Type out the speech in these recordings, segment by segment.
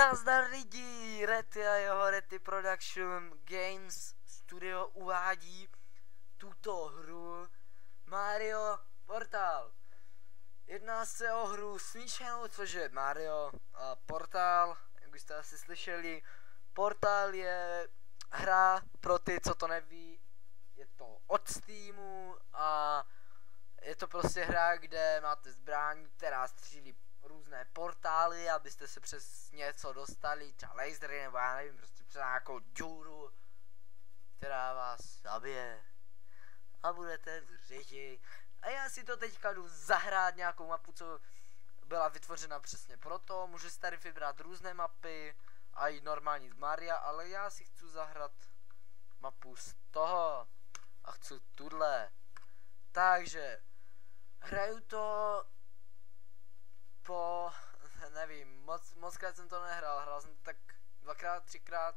Nazdar lidi, Rety a jeho Rety Production Games Studio uvádí tuto hru Mario Portal. Jedná se o hru smíšenou, což je Mario a Portal, jak už jste asi slyšeli. Portal je hra, pro ty, co to neví, je to od Steamu a je to prostě hra, kde máte zbraň, která střílí různé portály, abyste se přes něco dostali, třeba lasery, nebo já nevím, prostě přes nějakou díru, která vás zabije. A budete v řeči. A já si to teďka jdu zahrát nějakou mapu, co byla vytvořena přesně proto. Můžu si tady vybrat různé mapy a i normální z Maria, ale já si chci zahrát mapu z toho. A chci tuhle. Takže hraju to po, nevím, mockrát jsem to nehrál, hrál jsem to tak dvakrát, třikrát,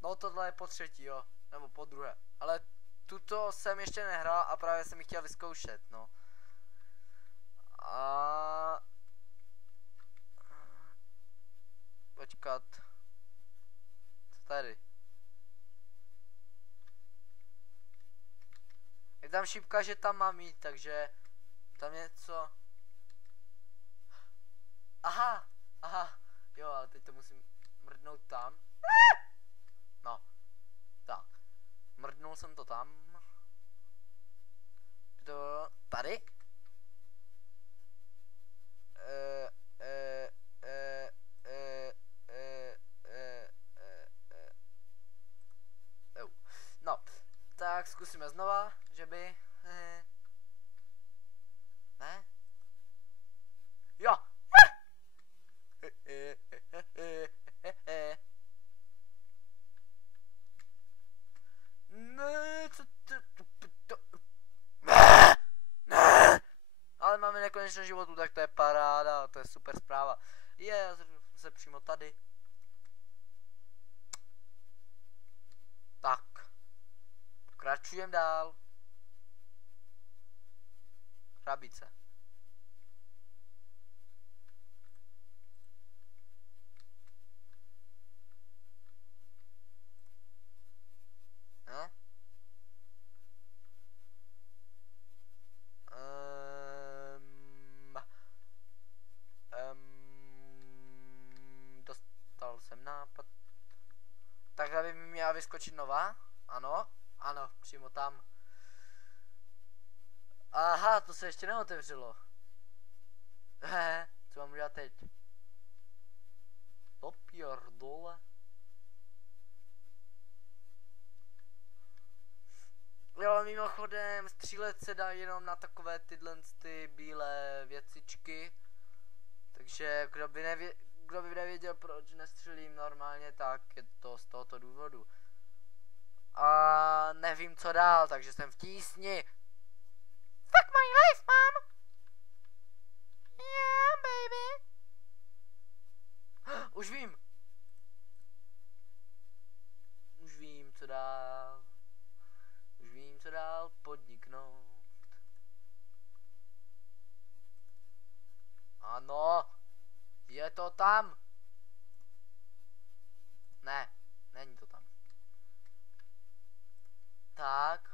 no tohle je po třetí, jo, nebo po druhé, ale tuto jsem ještě nehrál a právě jsem ji chtěl vyzkoušet, no. A počkat, co tady? Je tam šipka, že tam mám jít, takže tam něco. Aha, jo, ale teď to musím mrdnout tam. No, tak. Mrdnul jsem to tam. To tady. No, tak zkusíme znova, že by. Ne? Jo! Ne, co to? Ne! Ale máme nekonečnou životu, tak to je paráda, to je super zpráva. Já se přímo tady. Tak. Pokračujeme dál. Krabice. Dostal jsem nápad. Takhle by mi měla vyskočit nová? Ano, ano, přímo tam. Aha, to se ještě neotevřelo. Co mám udělat teď? Topír dole. Jo, mimochodem, střílet se dá jenom na takové tyhle ty bílé věcičky. Takže kdo by nevěděl, proč nestřelím normálně, tak je to z tohoto důvodu. A nevím co dál, takže jsem v tísni. Fuck my life, mom! Yeah, baby! Už vím, co dál. Už vím, co dál podniknout. Ano, je to tam. Ne, není to tam. Tak.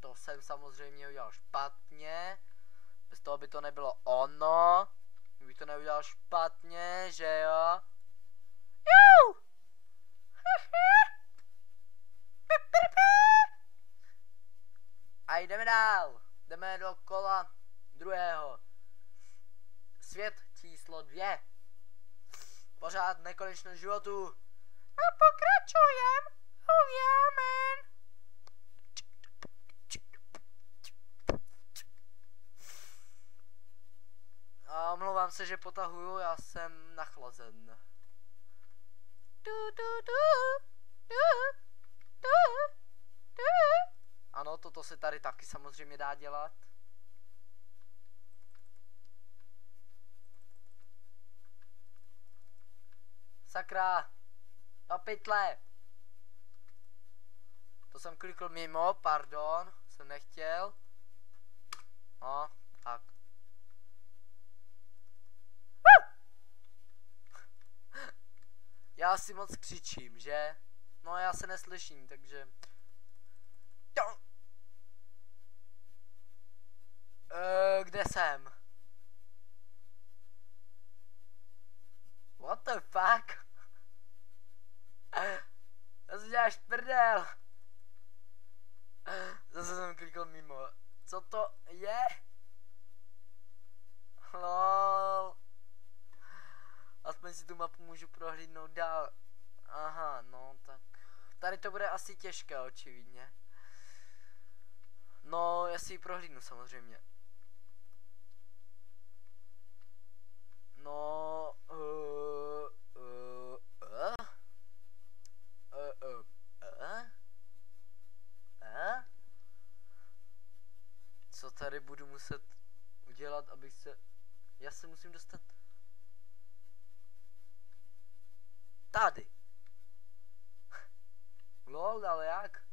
To jsem samozřejmě udělal špatně. Bez toho by to nebylo ono. Kdybych to neudělal špatně, že jo? Jo! A jdeme dál. Jdeme do kola druhého. Svět číslo 2. Pořád nekonečno životu. A pokračujem. Oh yeah, man. A omlouvám se, že potahuju, já jsem nachlazen. Ano, toto se tady taky samozřejmě dá dělat. Sakra, do pytle. To jsem klikl mimo, pardon, jsem nechtěl. No, tak. Já si moc křičím, že? No já se neslyším, takže... Kde jsem? What the fuck? Zase děláš prdel. Zase jsem klikl mimo. Co to je? Lol. Aspoň si tu mapu můžu prohlídnout dál. Aha, no tak. Tady to bude asi těžké, očividně. No, já si ji prohlídnu samozřejmě. No, co tady budu muset udělat, abych se... Já se musím dostat... Tady. Lol, ale jak?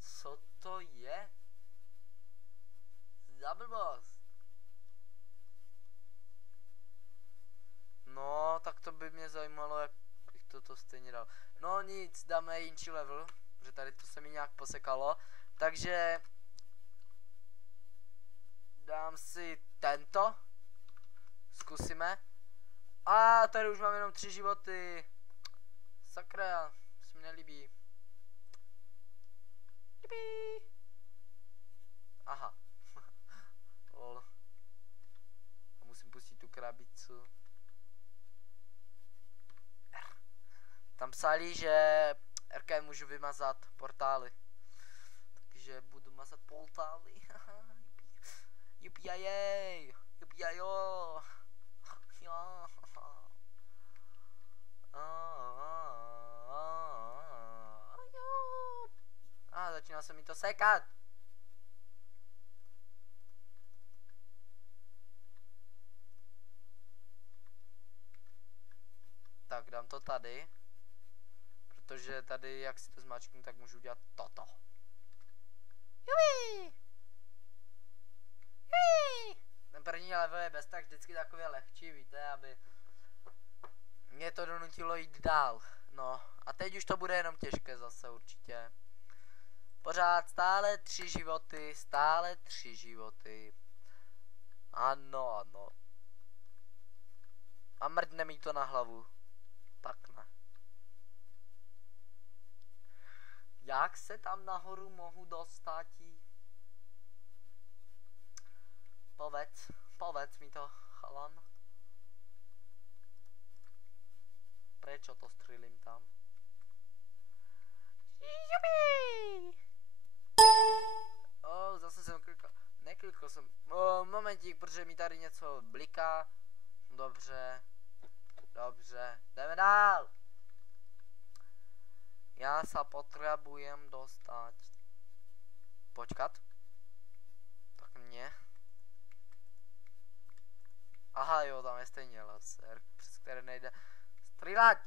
Co to je? Za blbost. No, tak to by mě zajímalo, jak bych toto stejně dal. No nic, dáme jinší level, protože tady to se mi nějak posekalo. Takže... dám si tento. Zkusíme. A tady už mám jenom 3 životy. Sakra, se mi nelíbí. Jupi. Aha. Lol. A musím pustit tu krabicu. Tam psali, že RK můžu vymazat portály. Takže budu mazat portály. Jupi-jej. Jupi-jajo. Jo. A začíná se mi to sekat. Tak dám to tady. Protože tady, jak si to zmáčknu, tak můžu udělat toto. Jupi! Jupi! Ten první level je bez tak vždycky takový lehčí, víte, aby mě to donutilo jít dál. No, a teď už to bude jenom těžké zase určitě. Pořád stále 3 životy, stále 3 životy. Ano, ano. A mrdne mi to na hlavu. Tak ne. Jak se tam nahoru mohu dostat? Povedz mi to, chalan. Prečo to střílím tam? Jupi! Zase jsem klikal. Neklikl jsem. Momentík, protože mi tady něco bliká. Dobře. Dobře. Jdeme dál. Já se potřebujem dostat. Počkat. Tak mě. Aha jo, tam je stejně laser, přes které nejde střílet.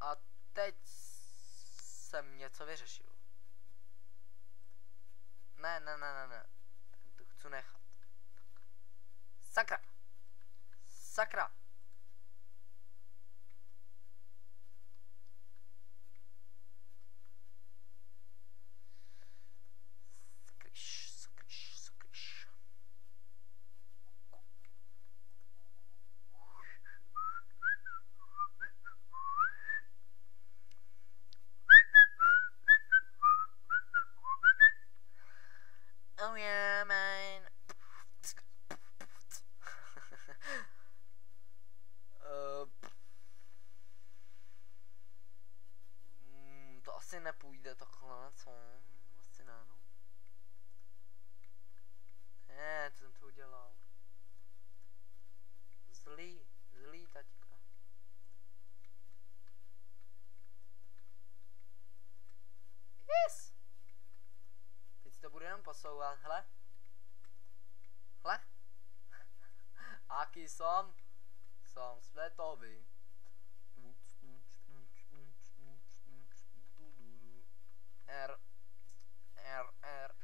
A teď jsem něco vyřešil. Ne. To chci nechat. Sakra. Sakra. Sakryš. Oh yeah, man. To asi nepůjde takhle, co? Asi ne, no. Ne, co jsem to udělal? Zlý taťka. Yes! Teď to bude jenom posouvat, hle. Hle. Aký som? Som světový.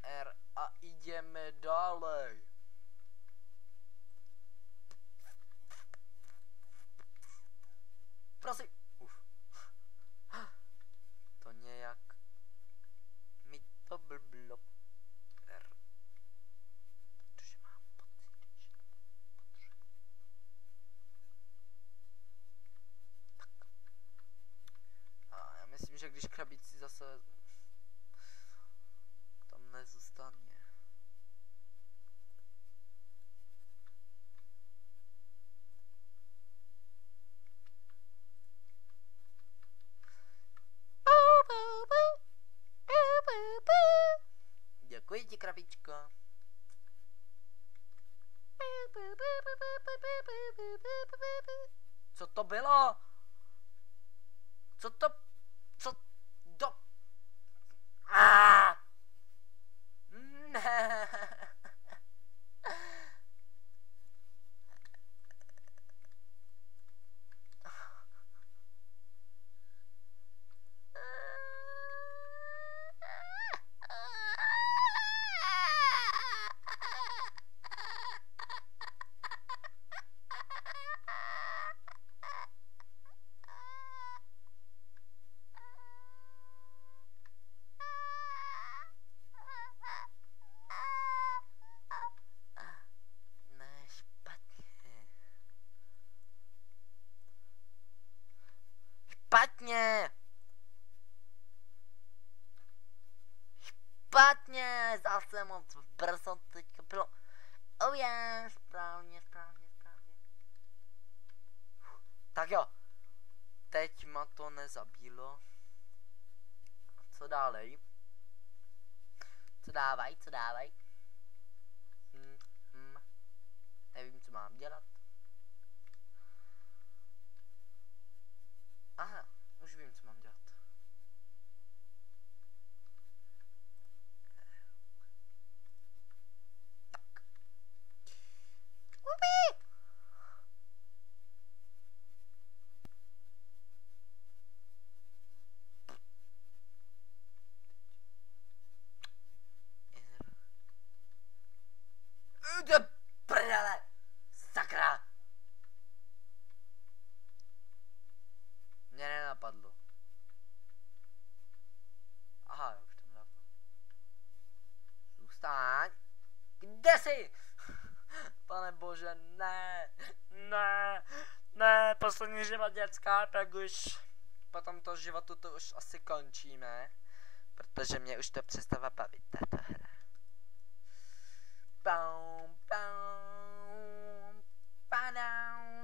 R. se tam nezůstane. Děkuji ti, krabičko. Co to bylo? Co to? Co? Do? Ne. Špatně! Špatně! Zase moc brzo teďka bylo. Oh yeah, správně. Tak jo. Teď ma to nezabílo. Co dálej? Co dávaj? Nevím, co mám dělat. Aha, už vím, co mám dělat. Tak. Ubi! Prdele! Sakra! Mě nenapadlo. Aha, už tam dávno. Zůstaň! Kde jsi? Pane bože, ne! Poslední život dětská, tak už po tomto životu to už asi končíme. Protože mě už to přestává bavit, tato hra. Padam.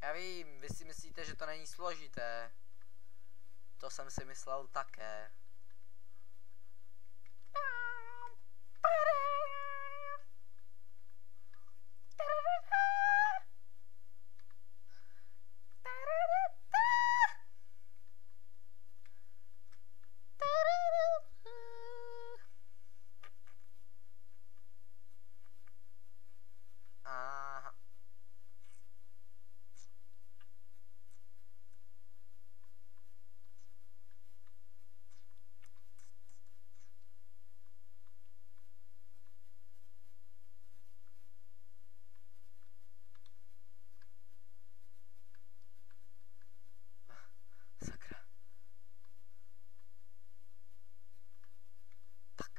Já vím, vy si myslíte, že to není složité. To jsem si myslel také. Aha. Sakra. Tak.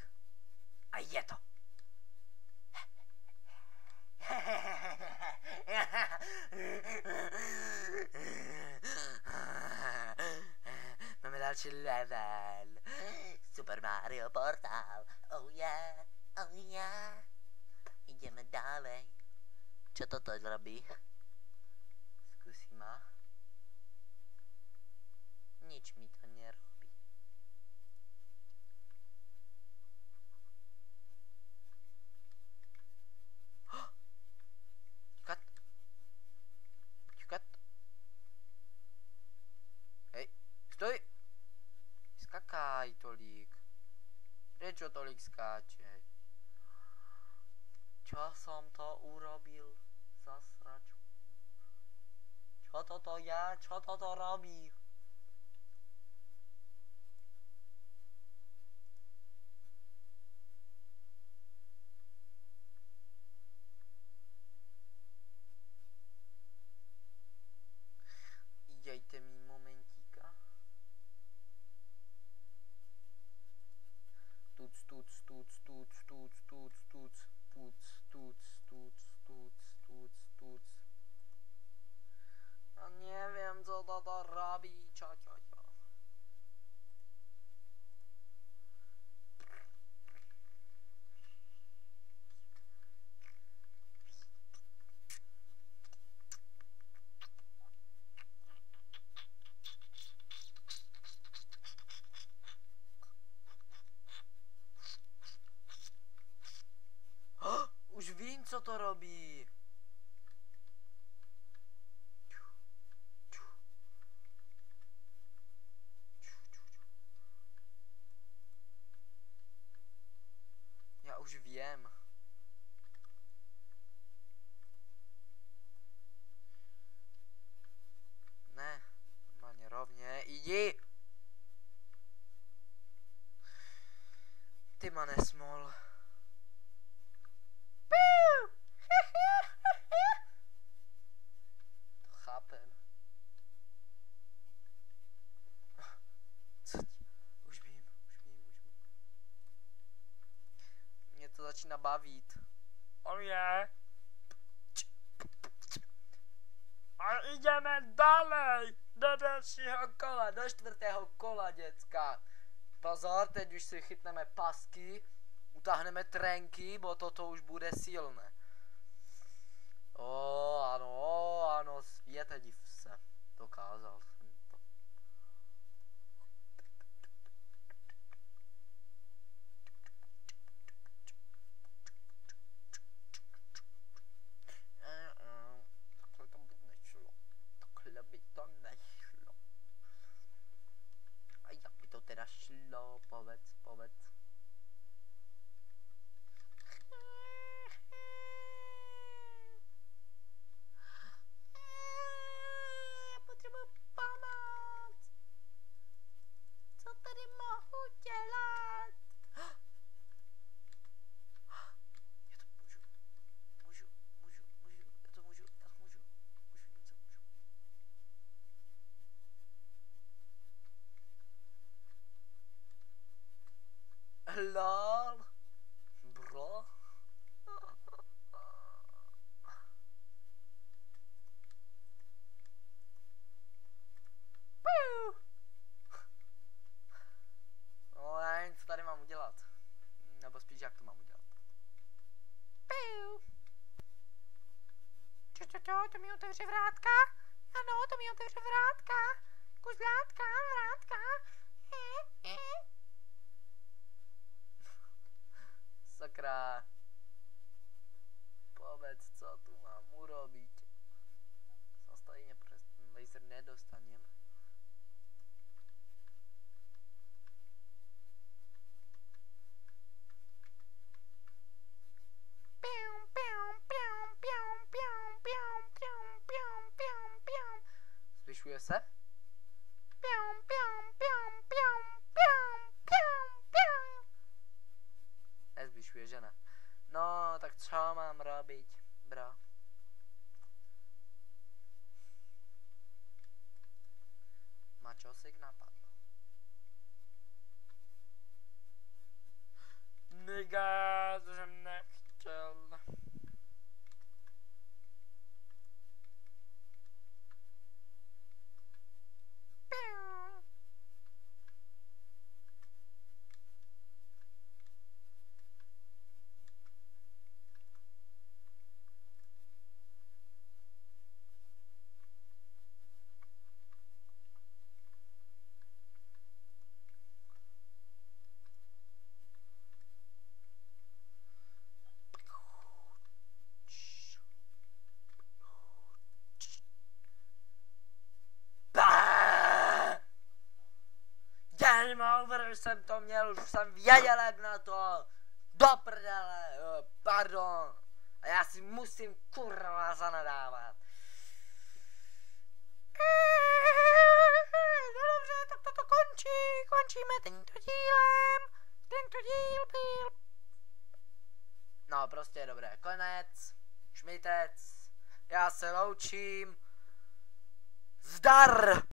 A je to. Máme další level. Super Mario Portal. Oh yeah. Ideme dále. Co toto robí? Zkusíme. Nič mi to nerobí. Počkat. Hej, stoj! Skakaj tolik. Prečo tolik skáčeš? Čo som to urobil za sračku? Čo toto je? Čo toto robí? ma nesmol. To chápem. Co ti? Už vím. Mě to začíná bavit. On je. A jdeme dalej do dalšího kola, Do 4. kola, děcka. Pozor, teď už si chytneme pasky, utáhneme trenky, bo toto už bude silné. Ano, světe div se. Dokázal jsem to. Takhle by to nešlo. A jak by to teda šlo, povedz. Já potřebuji pomoc. Co tady mohu dělat? Já to můžu. Lol, bro. No, já nevím, co tady mám udělat. Nebo spíš, jak to mám udělat. To mi otevře vrátka? Ano, to mi otevře vrátka. Kuzlátka, vrátka. Sakra. Povedz, co tu mám urobiť. Sa stejně přes ten laser nedostanem. Zvyšuje se? Nezvyšuje, že ne? No, tak co mám robiť, bro? Ma čosik napadlo. Niga, to jsem nechtěl. Game over, už jsem to měl, už jsem věděl jak na to. Do prdele, pardon. A já si musím kurva zanadávat. No dobře, tak toto končíme tímto dílem. Tento díl byl... No prostě dobré, konec, šmitec, já se loučím. Zdar!